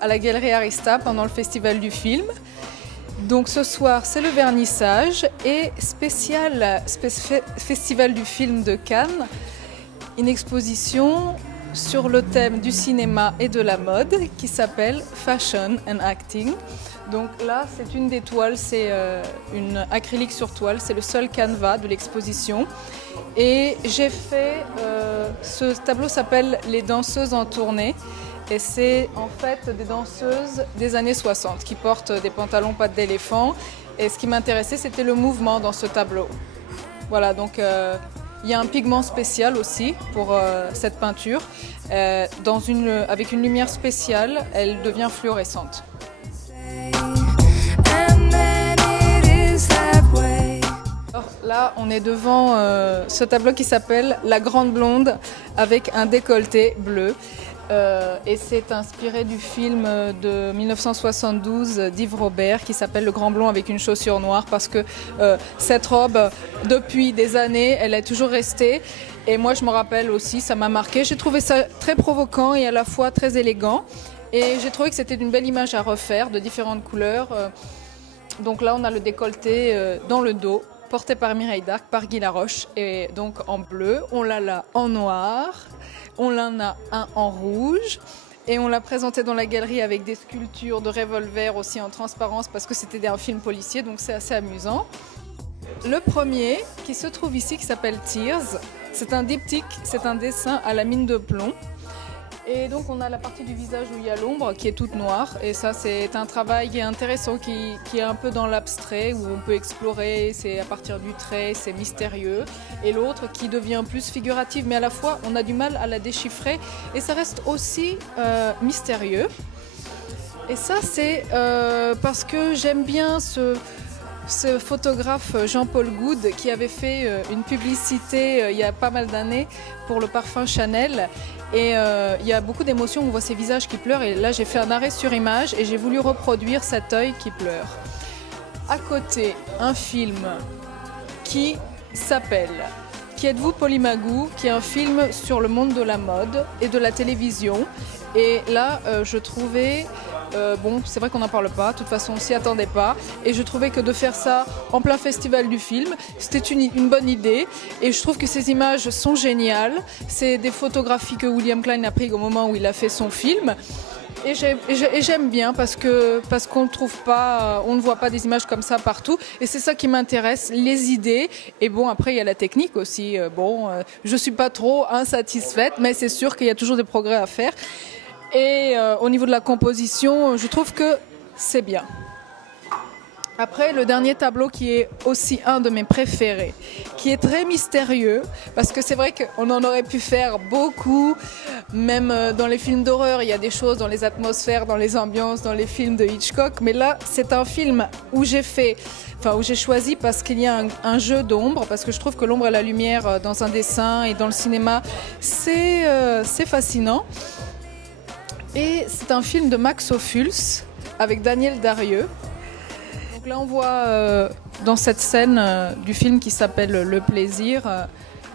À la Galerie Arista pendant le Festival du film. Donc ce soir c'est le vernissage et Festival du film de Cannes, une exposition sur le thème du cinéma et de la mode qui s'appelle Fashion and Acting. Donc là c'est une des toiles, c'est une acrylique sur toile, c'est le seul canevas de l'exposition. Et j'ai fait, ce tableau s'appelle Les danseuses en tournée. Et c'est en fait des danseuses des années 60 qui portent des pantalons pattes d'éléphant. Et ce qui m'intéressait, c'était le mouvement dans ce tableau. Voilà, donc il y a un pigment spécial aussi pour cette peinture. Avec une lumière spéciale, elle devient fluorescente. Alors là, on est devant ce tableau qui s'appelle La Grande Blonde avec un décolleté bleu. Et c'est inspiré du film de 1972 d'Yves Robert qui s'appelle Le Grand Blond avec une chaussure noire parce que cette robe, depuis des années, elle est toujours restée. Et moi, je me rappelle aussi, ça m'a marqué. J'ai trouvé ça très provoquant et à la fois très élégant. Et j'ai trouvé que c'était une belle image à refaire de différentes couleurs. Donc là, on a le décolleté dans le dos, porté par Mireille d'Arc, par Guy Laroche, et donc en bleu. On l'a là en noir. On en a un en rouge et on l'a présenté dans la galerie avec des sculptures de revolver aussi en transparence parce que c'était un film policier, donc c'est assez amusant. Le premier qui se trouve ici, qui s'appelle Tears, c'est un diptyque, c'est un dessin à la mine de plomb. Et donc on a la partie du visage où il y a l'ombre qui est toute noire et ça c'est un travail intéressant qui est un peu dans l'abstrait où on peut explorer, c'est à partir du trait, c'est mystérieux. Et l'autre qui devient plus figurative mais à la fois on a du mal à la déchiffrer et ça reste aussi mystérieux. Et ça c'est parce que j'aime bien ce photographe Jean-Paul Goude qui avait fait une publicité il y a pas mal d'années pour le parfum Chanel et il y a beaucoup d'émotions, on voit ces visages qui pleurent et là j'ai fait un arrêt sur image et j'ai voulu reproduire cet œil qui pleure. À côté, un film qui s'appelle Qui êtes-vous Polymagou, qui est un film sur le monde de la mode et de la télévision. Et là, je trouvais, bon, c'est vrai qu'on n'en parle pas, de toute façon, on s'y attendait pas. Et je trouvais que de faire ça en plein festival du film, c'était une bonne idée. Et je trouve que ces images sont géniales. C'est des photographies que William Klein a prises au moment où il a fait son film. Et j'aime bien parce qu'on trouve pas, on ne voit pas des images comme ça partout. Et c'est ça qui m'intéresse, les idées. Et bon, après, il y a la technique aussi. Je suis pas trop insatisfaite, mais c'est sûr qu'il y a toujours des progrès à faire. Et au niveau de la composition, je trouve que c'est bien. Après, le dernier tableau qui est aussi un de mes préférés, qui est très mystérieux, parce que c'est vrai qu'on en aurait pu faire beaucoup, même dans les films d'horreur, il y a des choses dans les atmosphères, dans les ambiances, dans les films de Hitchcock, mais là, c'est un film où j'ai choisi parce qu'il y a un jeu d'ombre, parce que je trouve que l'ombre et la lumière dans un dessin et dans le cinéma, c'est fascinant. Et c'est un film de Max Ophuls avec Daniel Darieux. Donc là on voit dans cette scène du film qui s'appelle Le Plaisir,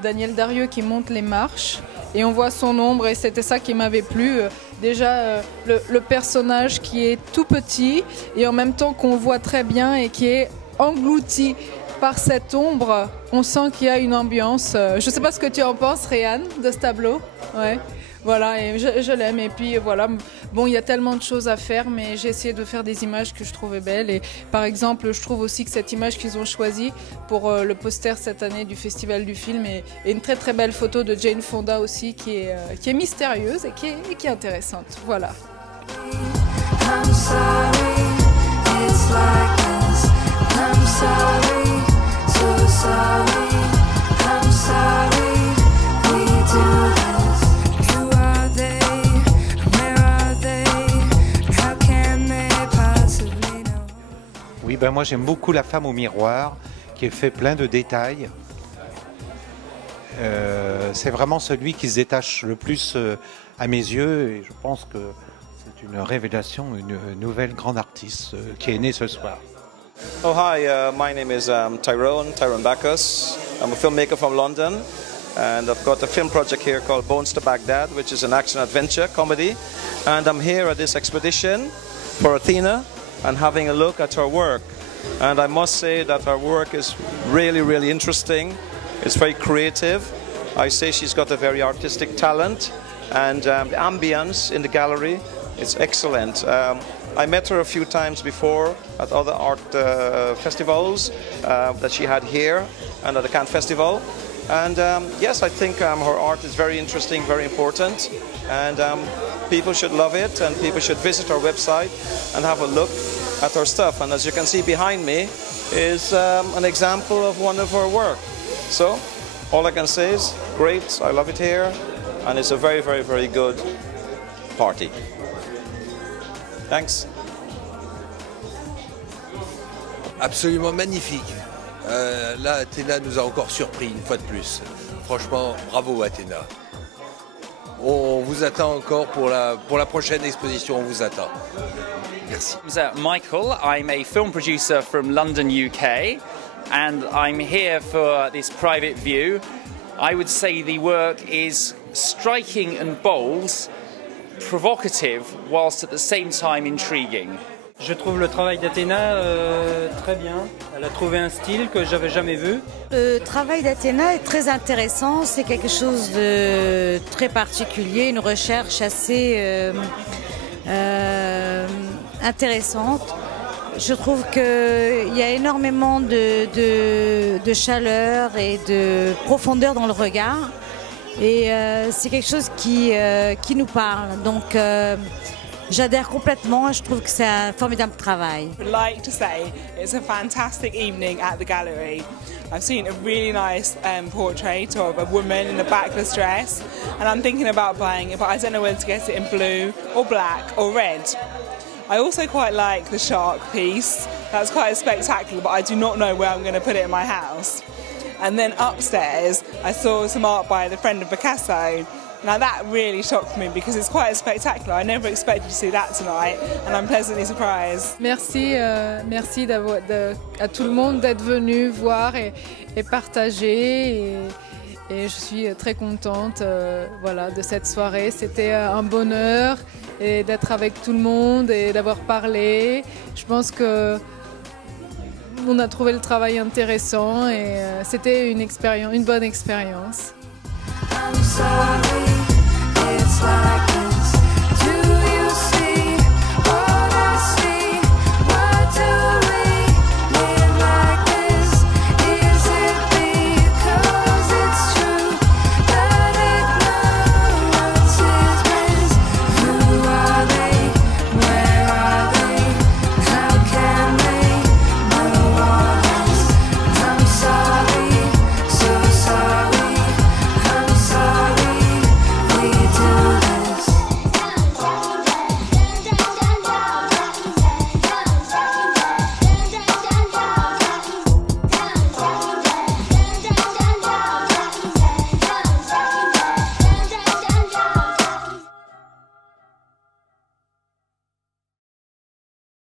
Daniel Darieux qui monte les marches et on voit son ombre et c'était ça qui m'avait plu. Déjà le personnage qui est tout petit et en même temps qu'on voit très bien et qui est englouti par cette ombre, on sent qu'il y a une ambiance. Je ne sais pas ce que tu en penses, Réanne, de ce tableau. Ouais. Voilà, et je l'aime. Et puis voilà, bon, il y a tellement de choses à faire, mais j'ai essayé de faire des images que je trouvais belles. Et par exemple, je trouve aussi que cette image qu'ils ont choisie pour le poster cette année du Festival du film est une très très belle photo de Jane Fonda aussi, qui est mystérieuse et qui est intéressante. Voilà. I'm sorry, it's like this. I'm sorry, so sorry. I'm sorry, we do this. Oui, ben moi j'aime beaucoup La femme au miroir, qui est fait plein de détails. C'est vraiment celui qui se détache le plus à mes yeux et je pense que c'est une révélation, une nouvelle grande artiste qui est née ce soir. Oh hi, my name is Tyrone Bacchus. I'm a filmmaker from London and I've got a film project here called Bones to Baghdad, which is an action-adventure comedy, and I'm here at this expedition for Athena and having a look at her work. And I must say that her work is really interesting. It's very creative. I say she's got a very artistic talent, and the ambience in the gallery is excellent. I met her a few times before at other art festivals that she had here and at the Cannes Festival. And yes, I think her art is very interesting, very important, and people should love it, and people should visit her website and have a look at her stuff. And as you can see behind me is an example of one of her work. So all I can say is great, I love it here, and it's a very good party. Thanks. Absolument magnifique. Là, Athéna nous a encore surpris une fois de plus. Franchement, bravo Athéna. On vous attend encore pour la prochaine exposition, on vous attend. Merci. Michael, I'm a film producer from London, UK, and I'm here for this private view. I would say the work is striking and bold, provocative, whilst at the same time intriguing. Je trouve le travail d'Athéna très bien. Elle a trouvé un style que j'avais jamais vu. Le travail d'Athéna est très intéressant. C'est quelque chose de très particulier, une recherche assez intéressante. Je trouve qu'il y a énormément de chaleur et de profondeur dans le regard. Et c'est quelque chose qui nous parle. Donc, j'adhère complètement et je trouve que c'est un formidable travail. I would like to say it's a fantastic evening at the gallery. I've seen a really nice portrait of a woman in a backless dress, and I'm thinking about buying it, but I don't know whether to get it in blue or black or red. I also quite like the shark piece. That's quite spectacular, but I do not know where I'm going to put it in my house. And then upstairs, I saw some art by the friend of Picasso. Now that really shocked me because it's quite spectacular. I never expected to see that tonight, and I'm pleasantly surprised. Merci, merci à tout le monde d'être venu voir et partager. Et je suis très contente voilà, de cette soirée. C'était un bonheur d'être avec tout le monde et d'avoir parlé. Je pense que on a trouvé le travail intéressant et c'était une bonne expérience. I'm sorry, it's like